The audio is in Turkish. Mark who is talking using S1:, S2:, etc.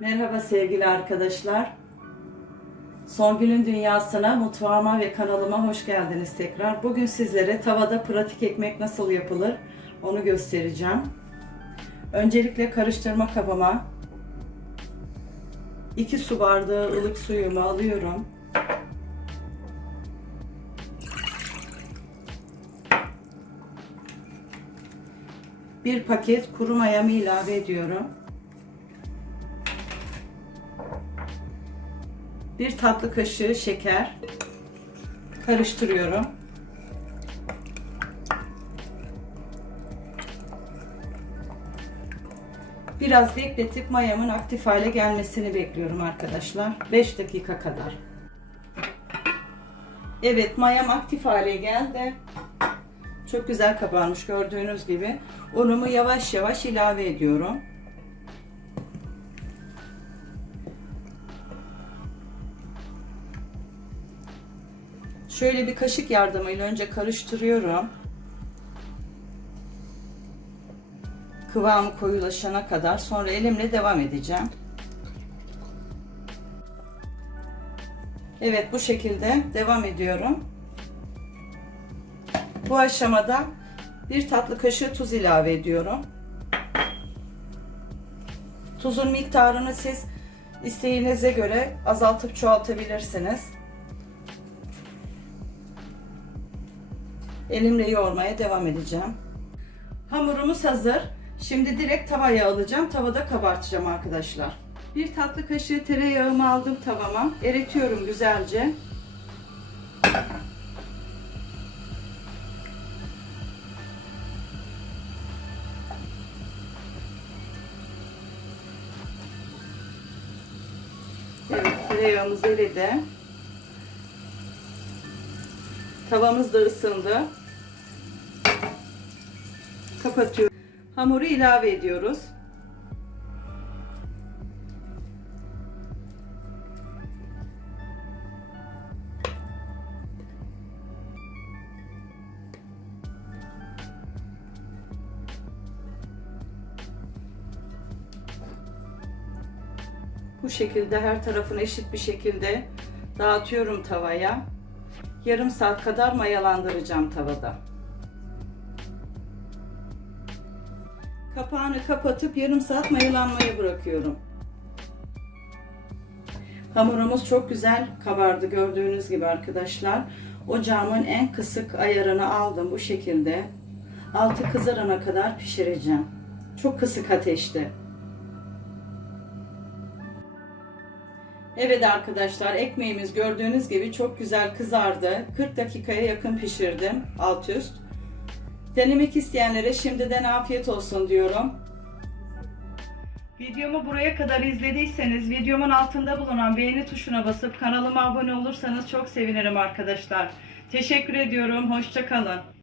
S1: Merhaba sevgili arkadaşlar. Songül'ün dünyasına, mutfağıma ve kanalıma hoş geldiniz tekrar. Bugün sizlere tavada pratik ekmek nasıl yapılır onu göstereceğim. Öncelikle karıştırma kabıma 2 su bardağı ılık suyumu alıyorum. Bir paket kuru mayamı ilave ediyorum. Bir tatlı kaşığı şeker karıştırıyorum. Biraz bekletip mayamın aktif hale gelmesini bekliyorum arkadaşlar. 5 dakika kadar. Evet mayam aktif hale geldi. Çok güzel kabarmış gördüğünüz gibi. Unumu yavaş yavaş ilave ediyorum. Şöyle bir kaşık yardımıyla önce karıştırıyorum. Kıvamı koyulaşana kadar sonra elimle devam edeceğim. Evet bu şekilde devam ediyorum. Bu aşamada bir tatlı kaşığı tuz ilave ediyorum. Tuzun miktarını siz isteğinize göre azaltıp çoğaltabilirsiniz. Elimle yoğurmaya devam edeceğim. Hamurumuz hazır. Şimdi direkt tavaya alacağım. Tavada kabartacağım arkadaşlar. Bir tatlı kaşığı tereyağımı aldım tavama. Eritiyorum güzelce. Evet tereyağımız eridi. Tavamız da ısındı. Kapatıyorum. Hamuru ilave ediyoruz. Bu şekilde her tarafını eşit bir şekilde dağıtıyorum tavaya. Yarım saat kadar mayalandıracağım tavada. Kapağını kapatıp yarım saat mayalanmaya bırakıyorum. Hamurumuz çok güzel kabardı gördüğünüz gibi arkadaşlar. Ocağımın en kısık ayarını aldım bu şekilde. Altı kızarana kadar pişireceğim. Çok kısık ateşte. Evet arkadaşlar ekmeğimiz gördüğünüz gibi çok güzel kızardı. 40 dakikaya yakın pişirdim alt üst. Denemek isteyenlere şimdiden afiyet olsun diyorum. Videomu buraya kadar izlediyseniz videomun altında bulunan beğeni tuşuna basıp kanalıma abone olursanız çok sevinirim arkadaşlar. Teşekkür ediyorum. Hoşçakalın.